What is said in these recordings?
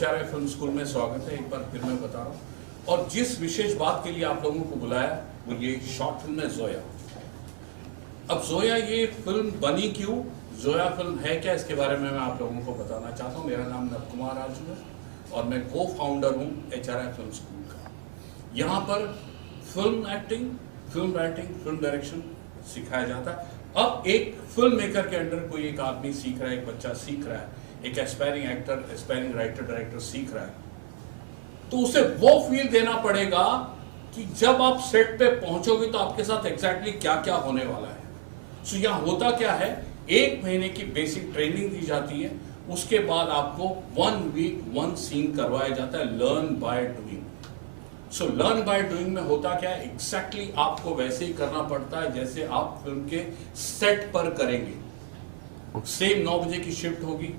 HRI film school में स्वागत है। एक बार फिर मैं बता रहा हूँ, और जिस विशेष बात के लिए आप लोगों को बुलाया वो ये शॉर्ट फिल्म है जोया। अब जोया ये फिल्म बनी क्यों, जोया फिल्म है क्या, इसके बारे में मैं आप लोगों को बताना चाहता हूँ। मेरा नाम नव कुमार आजू है और मैं को फाउंडर हूँ HRI फिल्म स्कूल का। यहाँ पर film acting, film writing, film direction सिखाया जाता है। अब एक फिल्म मेकर के अंडर कोई एक आदमी सीख रहा है, एक बच्चा सीख रहा है, एक aspiring actor, aspiring writer, director सीख रहा है, तो उसे वो फील देना पड़ेगा कि जब आप सेट पे पहुंचोगे तो आपके साथ एग्जैक्टली क्या क्या होने वाला है। सो यहाँ होता क्या है, 1 महीने की बेसिक ट्रेनिंग दी जाती है, उसके बाद आपको 1 वीक 1 सीन करवाया जाता है, learn by doing. So learn by doing में होता क्या है, एग्जैक्टली आपको वैसे ही करना पड़ता है जैसे आप फिल्म के सेट पर करेंगे। सेम 9 बजे की शिफ्ट होगी,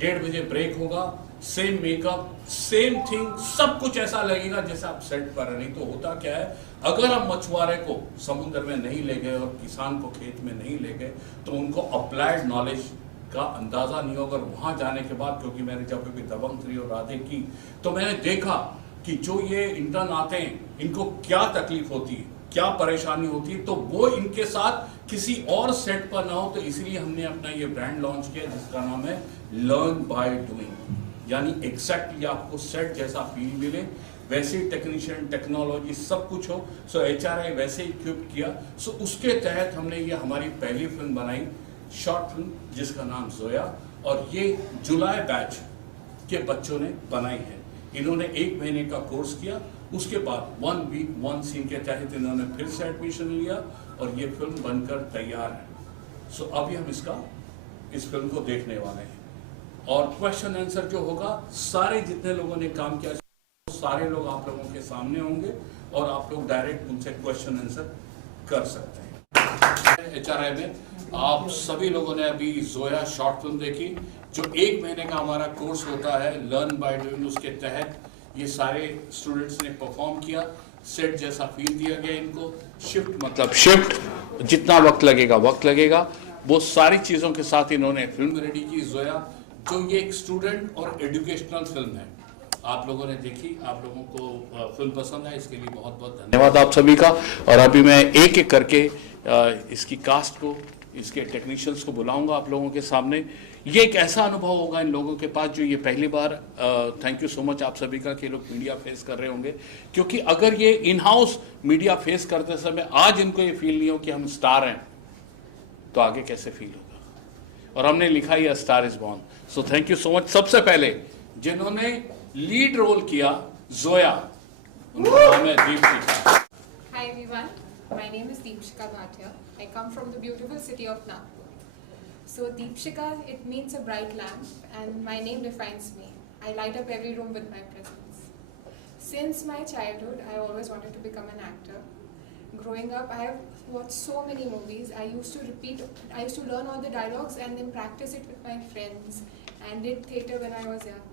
1:30 बजे ब्रेक होगा, सेम मेकअप, सेम थिंग, सब कुछ ऐसा लगेगा जैसे आप सेट पर। नहीं तो होता क्या है, अगर आप मछुआरे को समुद्र में नहीं ले गए और किसान को खेत में नहीं ले गए तो उनको अप्लाइड नॉलेज का अंदाजा नहीं होगा। वहां जाने के बाद, क्योंकि मैंने जब भी दबंग 3 और राधे की तो मैंने देखा कि जो ये इंटर्न आते हैं इनको क्या तकलीफ होती है, क्या परेशानी होती है, तो वो इनके साथ किसी और सेट पर ना हो। तो इसलिए हमने अपना ये ब्रांड लॉन्च किया जिसका नाम है लर्न बाय डूइंग, यानी एग्जैक्टली आपको सेट जैसा फील मिले, वैसे ही टेक्नीशियन, टेक्नोलॉजी सब कुछ हो। सो HRI वैसे इक्विप किया। सो उसके तहत हमने ये हमारी पहली फिल्म बनाई, शॉर्ट फिल्म जिसका नाम जोया, और ये जुलाई बैच के बच्चों ने बनाई है। इन्होंने 1 महीने का कोर्स किया, उसके बाद 1 वीक 1 सीन के तहत इन्होंने फिर से एडमिशन लिया और ये फिल्म बनकर तैयार है। सो अभी हम इस फिल्म को देखने वाले हैं और क्वेश्चन आंसर जो होगा, सारे जितने लोगों ने काम किया सारे लोग आप लोगों के सामने होंगे और आप लोग डायरेक्ट उनसे क्वेश्चन आंसर कर सकते हैं। HRI में आप सभी लोगों ने अभी जोया शॉर्ट फिल्म देखी, जो 1 महीने का हमारा कोर्स होता है लर्न बाय डूइंग। उसके तहत ये सारे स्टूडेंट्स ने परफॉर्म किया, सेट जैसा फील दिया गया इनको। शिफ्ट मतलब शिफ्ट, जितना वक्त लगेगा, वो सारी चीज़ों के साथ इन्होंने फिल्म रेडी की जोया, जो ये एक स्टूडेंट और एजुकेशनल फिल्म है। आप लोगों ने देखी, आप लोगों को फिल्म पसंद है, इसके लिए बहुत बहुत धन्यवाद आप सभी का। और अभी मैं एक एक करके इसकी कास्ट को, इसके टेक्नीशियंस को बुलाऊंगा आप लोगों के सामने। ये एक ऐसा अनुभव होगा इन लोगों के पास जो ये पहली बार, थैंक यू सो मच आप सभी का कि लोग मीडिया फेस कर रहे होंगे, क्योंकि अगर ये इन हाउस मीडिया फेस करते समय आज इनको ये फील नहीं हो कि हम स्टार हैं, तो आगे कैसे फील होगा। और हमने लिखा ही star is born. So thank you so much. सबसे पहले जिन्होंने लीड रोल किया जोया, उनका नाम है Deepshikha. Hi everyone, my name is Deepshika Bhatia. I come from the beautiful city of Nagpur. So Deepshika, it means a bright lamp and my name defines me. I light up every room with my presence. Since my childhood, I always wanted to become an actor. Growing up, I have watched so many movies. I used to learn all the dialogues and then practice it with my friends and did theatre when I was young.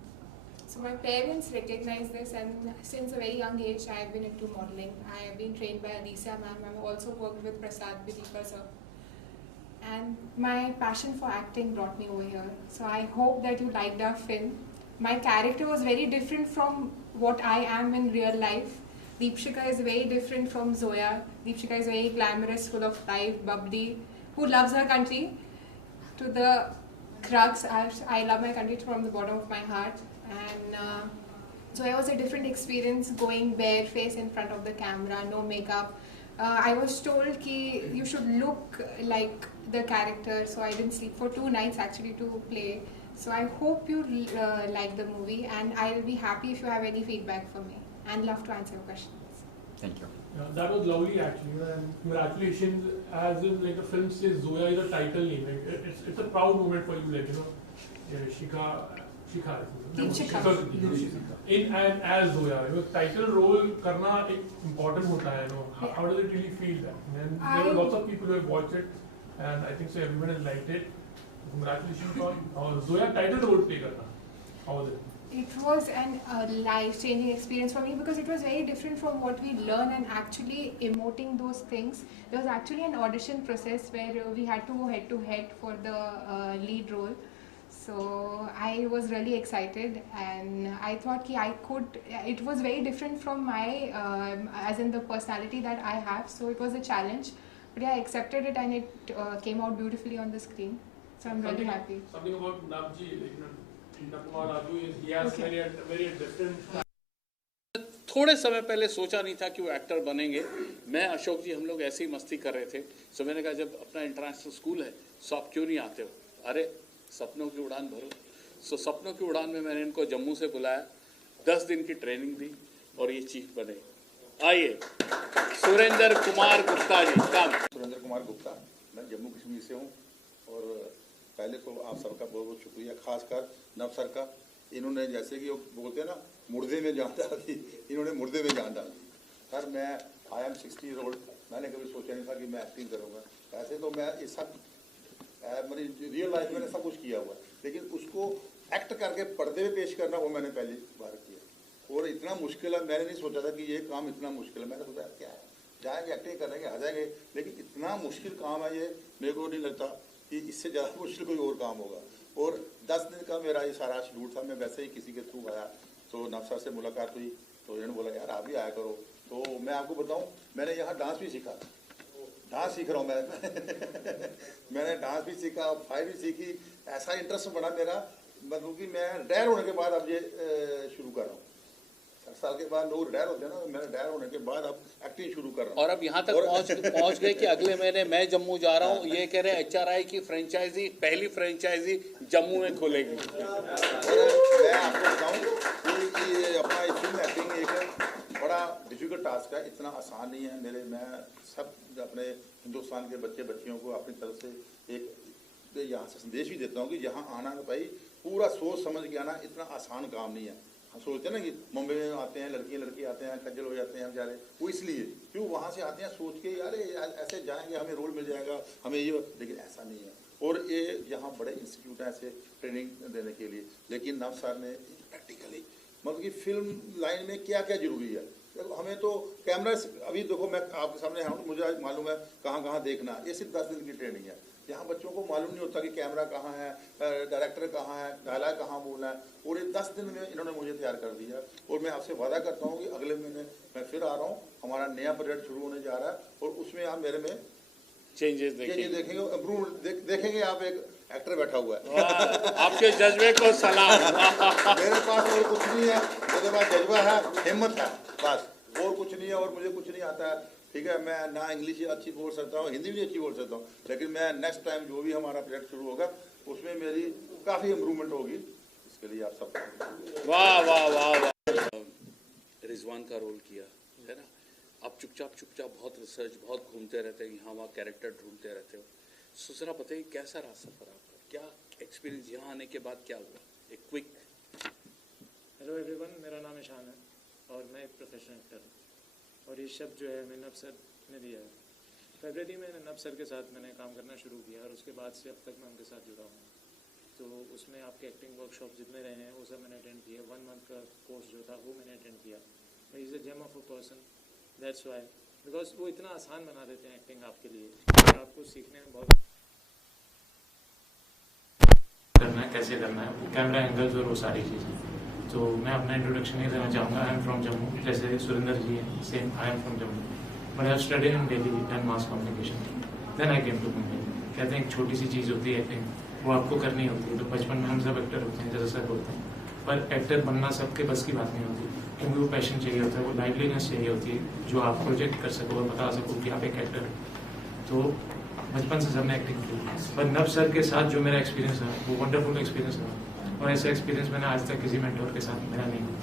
So my parents recognized this, and since a very young age I have been into modeling. I have been trained by Alicia ma'am. I have also worked with Prasad Vidikar sir. And my passion for acting brought me over here. So I hope that you liked our film. My character was very different from what I am in real life. Deepshika is very different from Zoya. Deepshika is very glamorous, full of life, bubbly, who loves her country to the crux. I love my country from the bottom of my heart. And so it was a different experience going barefaced in front of the camera, no makeup. I was told ki you should look like the character, so I didn't sleep for 2 nights actually to play. So I hope you like the movie, and I will be happy if you have any feedback for me, and love to answer your questions. Thank you. Yeah, that was lovely actually, and congratulations. As in, like the film says, Zoya is a title name. Like it's a proud moment for you, like Shika. Deepshika. In and as Zoya, title role करना एक important होता है, How does it really feel that? And there were lots of people who have watched it, and I think so everyone has liked it. Congratulations on Zoya title role play करना. How was it? It was a life-changing experience for me because it was very different from what we learn, and actually emoting those things. There was actually an audition process where we had to go head-to-head for the lead role. So I was really excited, and I thought ki I could. It was very different from my, as in the personality that I have. So it was a challenge, but yeah, I accepted it, and it came out beautifully on the screen. So I'm really happy. Something about Navji, like, Nakumar Raju, he has Okay. very different. थोड़े समय पहले सोचा नहीं था कि वो actor बनेंगे। मैं अशोक जी हम लोग ऐसे ही मस्ती कर रहे थे। सो मैंने कहा जब अपना इंटरनेशनल स्कूल है सो आप क्यों नहीं आते हो? अरे सपनों की उड़ान भरो। सो सपनों की उड़ान में मैंने इनको जम्मू से बुलाया, 10 दिन की ट्रेनिंग दी और ये चीफ बने। आइए सुरेंद्र कुमार गुप्ता जी। काम सुरेंद्र कुमार गुप्ता, मैं जम्मू कश्मीर से हूँ। और पहले तो आप सबका बहुत बहुत शुक्रिया, खासकर नव सर का। इन्होंने जैसे कि वो बोलते हैं ना, मुर्दे में जान डाल दी, इन्होंने मुर्दे में जान डाल दी। सर मैं आई एम 60 ईयर ओल्ड, मैंने कभी सोचा नहीं था कि मैं एक्टिंग करूँगा। ऐसे तो मैं ये सब मेरी रियल लाइफ में सब कुछ किया हुआ है, लेकिन उसको एक्ट करके पर्दे में पेश करना वो मैंने पहली बार किया। और इतना मुश्किल है, मैंने नहीं सोचा था कि ये काम इतना मुश्किल है। मैंने सोचा क्या है, जाएंगे एक्टिंग करेंगे आ जाएंगे, लेकिन इतना मुश्किल काम है ये, मेरे को नहीं लगता कि इससे ज़्यादा मुश्किल कोई और काम होगा। और 10 दिन का मेरा ये सारा शेड्यूल था। मैं वैसे ही किसी के थ्रू आया तो नव सर से मुलाकात हुई, तो इन्होंने बोला यार आप भी आया करो। तो मैं आपको बताऊं, मैंने यहाँ डांस भी सीखा, डांस सीख रहा हूँ मैं मैंने डांस भी सीखा, फाइट भी सीखी। ऐसा इंटरेस्ट बना मेरा, मतलब कि मैं रिटायर होने के बाद अब ये शुरू कर रहा हूँ। 60 साल के बाद लोग रिटायर होते हैं ना, तो मैं रिटायर होने के बाद अब एक्टिंग शुरू कर रहा हूँ। और अब यहाँ तक पहुँच गए कि अगले महीने मैं जम्मू जा रहा हूँ। ये कह रहे हैं HRI की फ्रेंचाइजी, पहली फ्रेंचाइजी जम्मू में खुलेगी। और मैं आपको बताऊँ कि ये अपना फिल्म एक्टिंग एक बड़ा डिफिकल्ट टास्क है, इतना आसान नहीं है। मैं सब अपने हिंदुस्तान के बच्चे बच्चियों को अपनी तरफ से एक यहाँ से संदेश भी देता हूँ कि यहाँ आना भाई पूरा सोच समझ के आना, इतना आसान काम नहीं है। हम सोचते हैं ना कि मुंबई में आते हैं लड़के आते हैं, खज्जल हो जाते हैं बेचारे, वो इसलिए क्यों वहाँ से आते हैं सोच के यार ऐसे जाएंगे हमें रोल मिल जाएगा हमें ये, लेकिन ऐसा नहीं है। और ये यहाँ बड़े इंस्टीट्यूट हैं ऐसे ट्रेनिंग देने के लिए, लेकिन नव सर ने प्रैक्टिकली मतलब कि फिल्म लाइन में क्या क्या जरूरी है। हमें तो कैमरा अभी देखो मैं आपके सामने हूँ, मुझे मालूम है कहाँ कहाँ देखना, ये सिर्फ 10 दिन की ट्रेनिंग है। यहाँ बच्चों को मालूम नहीं होता कि कैमरा कहाँ है, डायरेक्टर कहाँ है, डायलॉग कहाँ बोलना है। और ये 10 दिन में इन्होंने मुझे तैयार कर दिया। और मैं आपसे वादा करता हूँ कि अगले महीने मैं फिर आ रहा हूँ, हमारा नया प्रोजेक्ट शुरू होने जा रहा है और उसमें आप मेरे में चेंजेस देखेंगे, देखेंगे आप एक एक्टर बैठा हुआ है। आपके जज्बे को सलाम। मेरे पास और कुछ नहीं है, मेरे पास जज्बा है, हिम्मत है, बस और कुछ नहीं है। और मुझे कुछ नहीं आता है, ठीक है। मैं ना इंग्लिश अच्छी बोल सकता हूँ, हिंदी भी अच्छी बोल सकता हूँ, लेकिन मैं नेक्स्ट टाइम जो भी हमारा प्रोजेक्ट शुरू होगा उसमें मेरी काफ़ी इम्प्रूवमेंट होगी। इसके लिए आप सब वाह वाह वाह वाह। रिजवान का रोल किया है ना, आप चुपचाप बहुत रिसर्च, बहुत घूमते रहते हैं, यहाँ वहाँ कैरेक्टर ढूंढते रहते हो। सो जरा बताइए कैसा रहा सफर आपका, क्या एक्सपीरियंस, यहाँ आने के बाद क्या हुआ, एक क्विक। हेलो एवरीवन, मेरा नाम ईशान है और मैं एक प्रोफेशनल एक्टर हूँ। और ये शब्द जो है मैंने नव सर ने दिया है। फरवरी में नव सर के साथ मैंने काम करना शुरू किया और उसके बाद से अब तक मैं उनके साथ जुड़ा हूँ। तो उसमें आपके एक्टिंग वर्कशॉप जितने रहे हैं वो सब मैंने अटेंड किया। 1 मंथ का कोर्स जो था वो मैंने अटेंड किया। He is a gem of a person, that's why, because वो इतना आसान बना देते हैं एक्टिंग आपके लिए, और आपको सीखने में बहुत करना है, कैसे करना है, कैमरा एंगल्स और वो सारी चीज़ें। तो मैं अपना इंट्रोडक्शन नहीं देना चाहूँगा। आई एम फ्रॉम जम्मू, जैसे सुरेंद्र जी हैं, same I am from Jammu, but I have studied in Delhi and mass communication, then I came to Mumbai. कहते हैं एक छोटी सी चीज़ होती है एक्टिंग, वो आपको करनी होती है। तो बचपन में हम सब एक्टर होते हैं जैसे सर बोलते हैं, पर एक्टर बनना सबके बस की बात नहीं होती, क्योंकि वो पैशन चाहिए होता है, वो लाइवलीनेस चाहिए होती है जो आप प्रोजेक्ट कर सको और बता सको कि आप एक एक्टर हो। तो बचपन से सबने एक्टिंग की, पर नव सर के साथ जो मेरा एक्सपीरियंस है वो वंडरफुल एक्सपीरियंस है, और ऐसा एक्सपीरियंस मैंने आज तक किसी मेंटोर के साथ मेरा नहीं हुआ।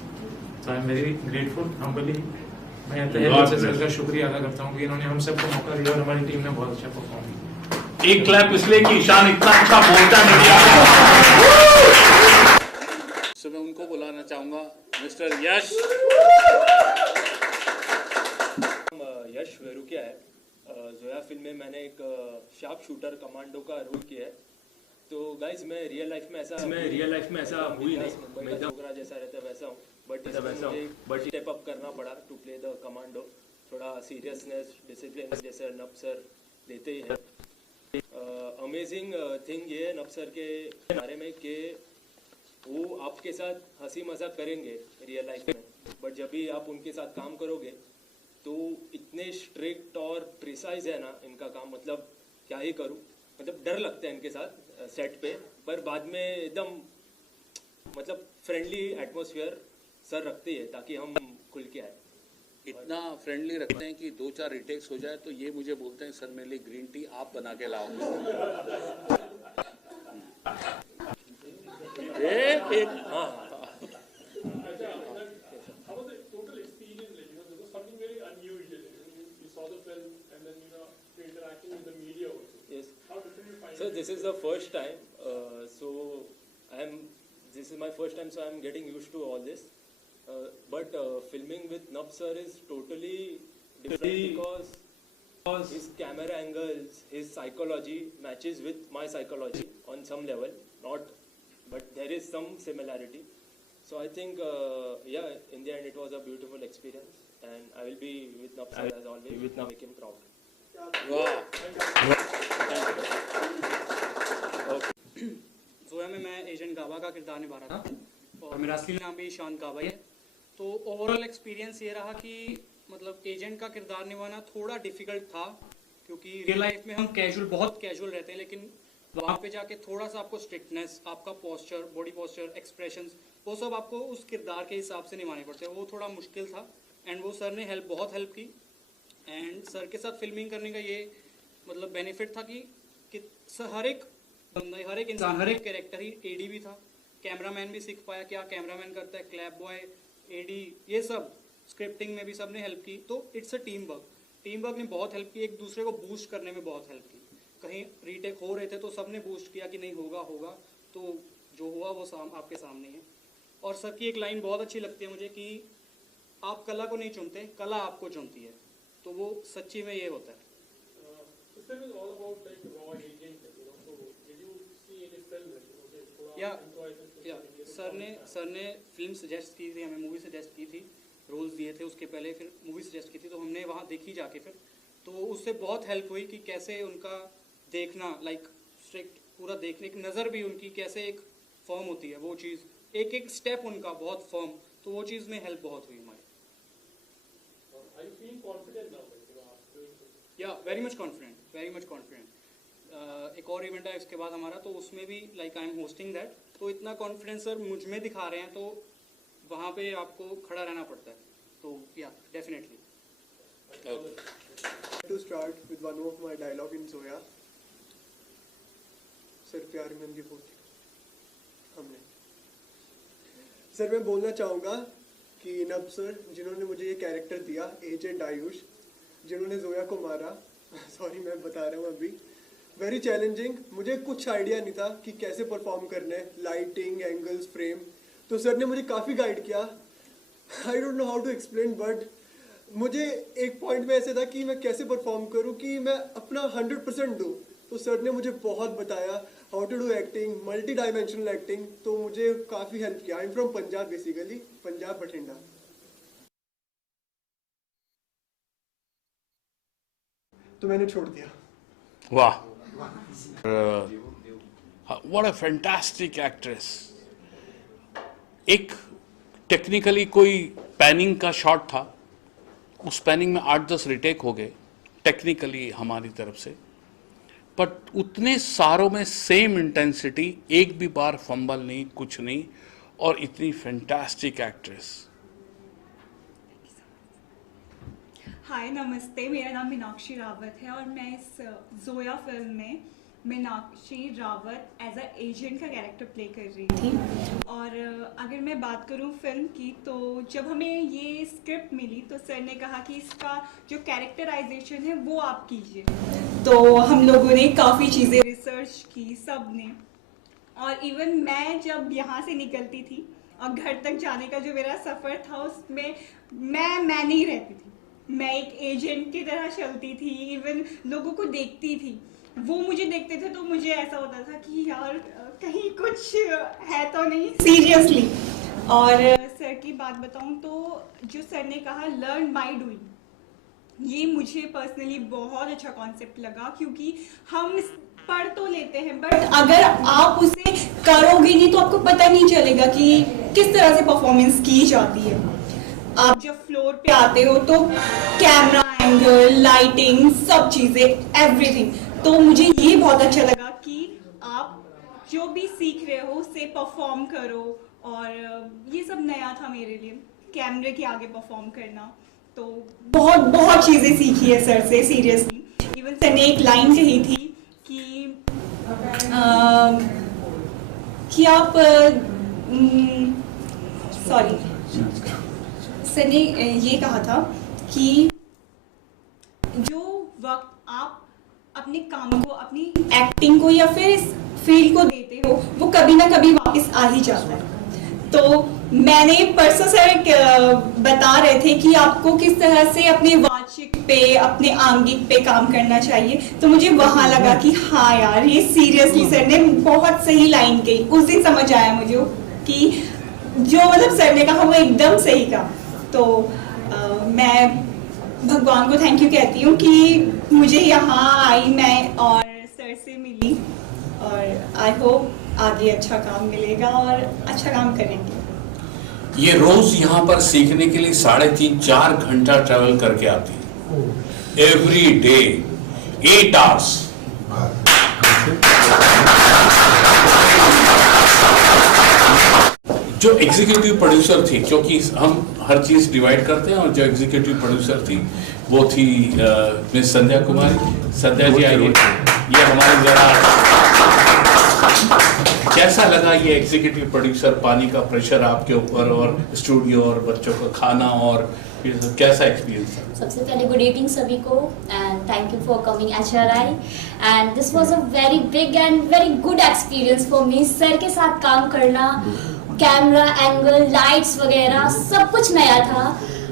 तो I am very grateful, humbly. मैं तहे दिल से सर का शुक्रिया अदा करता हूँ कि इन्होंने हम सबको मौका दिया और हमारी टीम ने बहुत अच्छा परफॉर्म किया। एक क्लैप इसलिए कि ईशान इतना अच्छा बोलता नहीं है। सो मैं उनको बुलाना चाहूँगा, मिस्टर यश। यश वेरुकिया है। जोया फिल्म में मैंने एक शार्प शूटर कमांडो का रोल किया है। तो गाइज मैं रियल लाइफ में ऐसा हुई नहीं, मुंबई का छोकरा जैसा रहता है वैसा हूँ, बट स्टेप अप करना पड़ा टू प्ले द कमांडो। थोड़ा सीरियसनेस, डिसिप्लिन जैसे नव सर देते ही हैं। अमेजिंग थिंग ये है नब सर के बारे में कि वो आपके साथ हंसी मजाक करेंगे रियल लाइफ में, बट जब भी आप उनके साथ काम करोगे तो इतने स्ट्रिक्ट और प्रिसाइज है ना इनका काम, मतलब क्या ही करूँ, मतलब डर लगता है इनके साथ सेट पे, पर बाद में एकदम मतलब फ्रेंडली एटमॉस्फेयर सर रखते हैं ताकि हम खुल के आए। इतना फ्रेंडली रखते हैं कि 2-4 रिटेक्स हो जाए तो ये मुझे बोलते हैं सर मेरे लिए ग्रीन टी आप बना के लाओगे। हाँ How was the total experience like? This was something very unusual. You saw the film and then you're interacting with the media also. yes. How did you find So it? this is the first time. This is my first time, so I'm getting used to all this. But filming with Nab sir is totally different because his camera angles, his psychology matches with my psychology on some level. But there is some similarity. So I think, in the end, it was a beautiful experience, and I will be with Nab sir as always. Make him proud. Zoya में मैं agent गाबा का किरदार निभा रहा था और मेरा असली नाम भी ईशान गाबा ही है। तो ओवरऑल एक्सपीरियंस ये रहा कि मतलब एजेंट का किरदार निभाना थोड़ा डिफिकल्ट था, क्योंकि रियल लाइफ में हम बहुत कैजुअल रहते हैं, लेकिन वहाँ पे जाके थोड़ा सा आपको स्ट्रिक्टनेस, आपका पोस्चर, बॉडी पोस्चर, एक्सप्रेशंस, वो सब आपको उस किरदार के हिसाब से निभाने पड़ते हैं। वो थोड़ा मुश्किल था एंड वो सर ने बहुत हेल्प की। एंड सर के साथ फिल्मिंग करने का ये मतलब बेनिफिट था कि हर एक बंदा, हर एक इंसान, हर एक कैरेक्टर ही एडी भी था, कैमरामैन भी सीख पाया क्या कैमरामैन करता है, क्लैप बॉय, एडी, ये सब स्क्रिप्टिंग में भी सबने हेल्प की। तो इट्स अ टीम वर्क ने बहुत हेल्प की, एक दूसरे को बूस्ट करने में बहुत हेल्प की। कहीं रीटेक हो रहे थे तो सबने बूस्ट किया कि नहीं होगा, तो जो हुआ वो आपके सामने है। और सर की एक लाइन बहुत अच्छी लगती है मुझे कि आप कला को नहीं चुनते, कला आपको चुनती है। तो वो सच्ची में ये होता है। This film is all about like raw aging, So did you see any film like थोड़ा या सर ने फिल्म सजेस्ट की थी, हमें मूवी सजेस्ट की थी, रोल्स दिए थे उसके पहले, फिर मूवी सजेस्ट की थी, तो हमने वहाँ देखी जाके फिर, तो उससे बहुत हेल्प हुई कि कैसे उनका देखना, लाइक स्ट्रिक्ट पूरा देखने की नज़र भी उनकी कैसे एक फर्म होती है, वो चीज़ एक एक स्टेप उनका बहुत फर्म, तो वो चीज़ में हेल्प बहुत हुई हमारी। Are you feeling confident now? या वेरी मच कॉन्फिडेंट। एक और इवेंट है इसके बाद हमारा, तो उसमें भी like I am hosting that, तो इतना कॉन्फिडेंस सर मुझ में दिखा रहे हैं, तो वहाँ पे आपको खड़ा रहना पड़ता है। तो या definitely To start with one of my dialogue in Zoya. Sir प्यार में अंधी होती हमने। सर मैं बोलना चाहूँगा कि नब सर जिन्होंने मुझे ये कैरेक्टर दिया, एजेंट आयुष, जिन्होंने जोया को मारा, सॉरी मैं बता रहा हूँ अभी, वेरी चैलेंजिंग। मुझे कुछ आइडिया नहीं था कि कैसे परफॉर्म करना है, लाइटिंग, एंगल्स, फ्रेम, तो सर ने मुझे काफ़ी गाइड किया। I don't know how to explain, but मुझे एक पॉइंट में ऐसे था कि मैं कैसे परफॉर्म करूँ कि मैं अपना 100% दूँ, तो सर ने मुझे बहुत बताया how to do acting, multi dimensional acting, तो मुझे काफ़ी हेल्प किया। I am from Punjab basically, Punjab Bathinda. तो मैंने छोड़ दिया। वाह, व्हाट अ फैंटास्टिक एक्ट्रेस। एक टेक्निकली कोई पैनिंग का शॉट था, उस पैनिंग में 8-10 रिटेक हो गए टेक्निकली हमारी तरफ से, बट उतने सारों में सेम इंटेंसिटी, एक भी बार फंबल नहीं, कुछ नहीं, और इतनी फैंटास्टिक एक्ट्रेस। हाय नमस्ते, मेरा नाम मीनाक्षी रावत है और मैं इस जोया फिल्म में Meenakshi Rawat as a agent का कैरेक्टर प्ले कर रही थी। और अगर मैं बात करूं फिल्म की, तो जब हमें ये स्क्रिप्ट मिली तो सर ने कहा कि इसका जो कैरेक्टराइजेशन है वो आप कीजिए। तो हम लोगों ने काफ़ी चीज़ें रिसर्च की सब ने, और इवन मैं जब यहाँ से निकलती थी और घर तक जाने का जो मेरा सफ़र था, उसमें मैं नहीं रहती थी, मैं एक एजेंट की तरह चलती थी। इवन लोगों को देखती थी, वो मुझे देखते थे, तो मुझे ऐसा होता था कि यार कहीं कुछ है तो नहीं, सीरियसली। और सर की बात बताऊं तो जो सर ने कहा लर्न बाय डूइंग, ये मुझे पर्सनली बहुत अच्छा कॉन्सेप्ट लगा, क्योंकि हम पढ़ तो लेते हैं, बट अगर आप उसे करोगे नहीं तो आपको पता नहीं चलेगा कि किस तरह से परफॉर्मेंस की जाती है। आप जब फ्लोर पे आते हो तो कैमरा एंगल, लाइटिंग, सब चीज़ें, एवरीथिंग। तो मुझे ये बहुत अच्छा लगा कि आप जो भी सीख रहे हो उसे परफॉर्म करो, और ये सब नया था मेरे लिए, कैमरे के आगे परफॉर्म करना। तो बहुत बहुत चीज़ें सीखी है सर से, सीरियसली। इवन सर ने एक लाइन कही थी कि आप सॉरी, सर ने ये कहा था कि जो वक्त आप अपने काम को, अपनी एक्टिंग को या फिर इस फील्ड को देते हो वो कभी ना कभी वापस आ ही जाता है। तो मैंने परसों सर बता रहे थे कि आपको किस तरह से अपने वाचिक पे, अपने आंगिक पे काम करना चाहिए, तो मुझे वहाँ लगा कि हाँ यार, ये सीरियसली सर ने बहुत सही लाइन कही। उस दिन समझ आया मुझे कि जो मतलब सर ने कहा वो एकदम सही कहा। तो मैं भगवान को थैंक यू कहती हूँ कि मुझे यहाँ आई मैं और सर से मिली, और आई होप आगे अच्छा काम मिलेगा और अच्छा काम करेंगे। ये रोज यहाँ पर सीखने के लिए 3.5-4 घंटा ट्रैवल करके आती है, एवरी डे 8 आवर्स। जो एग्जीक्यूटिव प्रोड्यूसर थी, क्योंकि हम हर चीज डिवाइड करते हैं, और जो एग्जीक्यूटिव प्रोड्यूसर थी वो थी मिस संध्या कुमारी। संध्या जी आइए, ये हमारी जरा कैसा लगा ये एग्जीक्यूटिव प्रोड्यूसर, पानी का प्रेशर आपके ऊपर और स्टूडियो और बच्चों का खाना, और कैसा एक्सपीरियंस था? सबसे पहले गुड इवनिंग सभी को, and thank you for coming HRI, and this was a very big and very good experience for me. Sir के साथ काम करना, कैमरा एंगल, लाइट्स वगैरह सब कुछ नया था,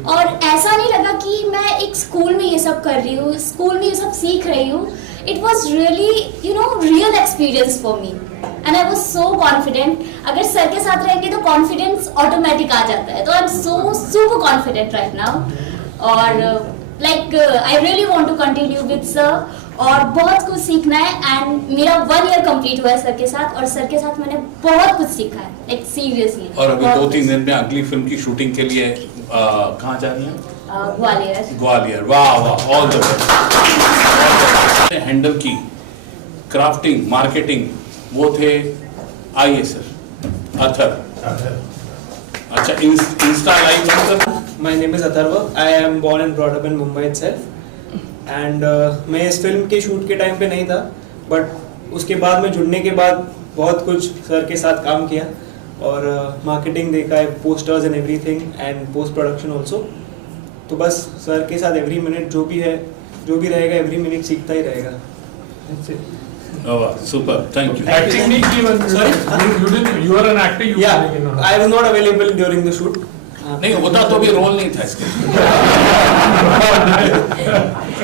और ऐसा नहीं लगा कि मैं एक स्कूल में ये सब कर रही हूँ, स्कूल में ये सब सीख रही हूँ। It was really, you know, real experience for me, and I was so confident. अगर सर के साथ रहेंगे तो confidence automatic आ जाता है, तो I'm so super confident right now, और I really want to continue with sir, और बहुत कुछ सीखना है। एंड मेरा 1 year कंप्लीट हुआ है सर के साथ, और सर के साथ मैंने बहुत कुछ सीखा है, लाइक सीरियसली। और अभी 2-3 दिन में अगली फिल्म की शूटिंग के लिए कहाँ जा रही हैं? ग्वालियर। ग्वालियर, वाह वाह, ऑल द बेस्ट। हैंडल की क्राफ्टिंग, मार्केटिंग, वो थे आइए सर, अथर। अच्छा, इंस्टा लाइव करना। My name is Atharva. I am born and brought up in Mumbai itself. And मैं इस फिल्म के शूट के टाइम पे नहीं था, बट उसके बाद में जुड़ने के बाद बहुत कुछ सर के साथ काम किया, और मार्केटिंग देखा है, posters and everything, and post production also. तो बस सर के साथ एवरी मिनट जो भी है, जो भी रहेगा, एवरी मिनट सीखता ही रहेगा। Super, thank you. Acting नहीं की, sorry, you are an actor. Yeah, I was not available during the shoot. नहीं होता तो भी रोल नहीं था इसके,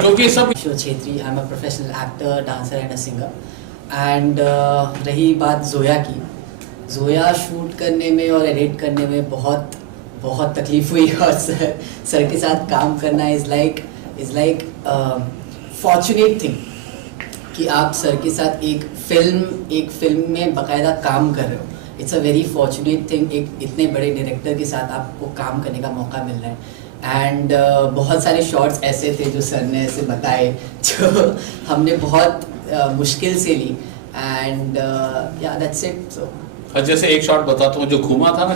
क्योंकि सब Chhetri, I am a professional actor, dancer and a singer. And रही बात जोया की, जोया शूट करने में और एडिट करने में बहुत तकलीफ हुई, और सर के साथ काम करना इज़ लाइक फॉर्चुनेट थिंग कि आप सर के साथ एक फिल्म में बाकायदा काम कर रहे हो। It's a very fortunate thing, एक इतने बड़े डायरेक्टर के साथ आपको काम करने का मौका मिल रहा है। एंड बहुत सारे शॉट्स ऐसे थे जो सर ने ऐसे बताए, जो हमने बहुत मुश्किल से ली, एंड या दैट्स इट। सो जैसे एक शॉट बताता हूँ, जो घूमा था ना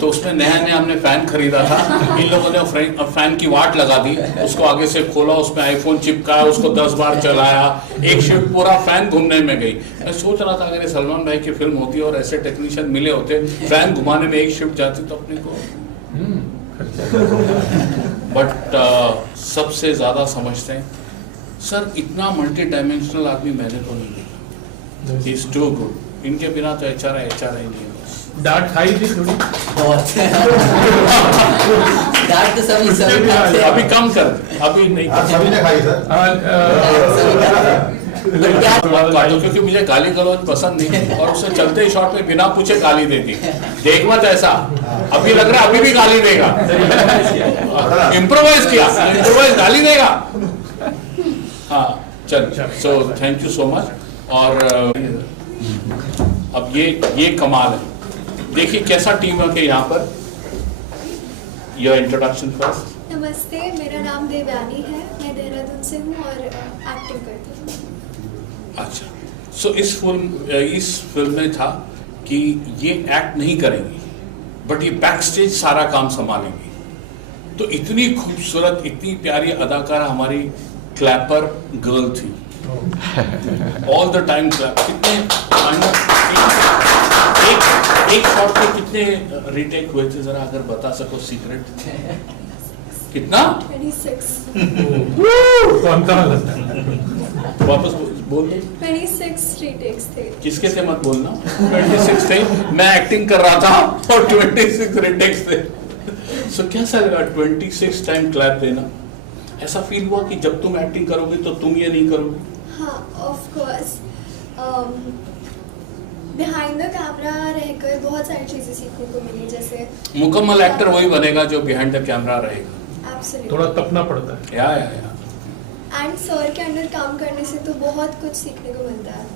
तो उसमें नया हमने फैन खरीदा था, इन लोगों ने फैन की वाट लगा दी, उसको आगे से खोला, उसमें आईफोन चिपकाया, उसको 10 बार चलाया, एक शिफ्ट पूरा फैन घूमने में गई। मैं सोच रहा था अगर ये सलमान भाई की फिल्म होती और ऐसे टेक्नीशियन मिले होते, फैन घुमाने में एक शिफ्ट जाती तो अपने को। बट सबसे ज्यादा समझते हैं सर, इतना मल्टी डायमेंशनल आदमी मैंने तो नहीं देखा। ही इज टू गुड, इनके बिना तो HRI नहीं है। डांट खाई थी थोड़ी बहुत डांट तो सभी अभी कम कर, अभी नहीं सभी ने खाई सर। क्योंकि मुझे गाली गलौज पसंद नहीं, और उससे चलते ही शॉट में बिना पूछे गाली देती। देख मत ऐसा, अभी लग रहा है अभी भी गाली देगा। इम्प्रोवाइज किया, इम्प्रोवाइज गाली देगा। हाँ, चल, सो थैंक यू सो मच। और अब ये कमाल है, देखिए कैसा टीम वर्क है यहाँ पर। Your introduction first. नमस्ते, मेरा नाम देवयानी है, मैं देहरादून से हूँ और एक्टिंग करती हूँ। अच्छा, सो इस फिल्म में था कि ये एक्ट नहीं करेंगी, बट ये बैक स्टेज सारा काम संभालेंगी। तो इतनी खूबसूरत, इतनी प्यारी अदाकारा हमारी क्लैपर गर्ल थी, ऑल द टाइम क्लैप। कितने एक शॉट पे कितने रीटेक हुए थे, जरा अगर बता सको सीक्रेट? कितना? 26। वापस बोल दो। 26 रीटेक्स थे। किसके थे मत बोलना। 26 थे, मैं एक्टिंग कर रहा था और 26 रीटेक्स थे। सो कैसा लगा 26 टाइम क्लैप देना? ऐसा फील हुआ कि जब तुम एक्टिंग करोगे तो तुम ये नहीं करोगे? हाँ, of course. Behind the camera रहकर बहुत सारी चीजें सीखने को मिली, जैसे मुकम्मल एक्टर वही बनेगा जो बिहाइंड द कैमरा रहेगा। Absolutely. थोड़ा तपना पड़ता है। या एंड सर के अंडर काम करने से तो बहुत कुछ सीखने को मिलता है।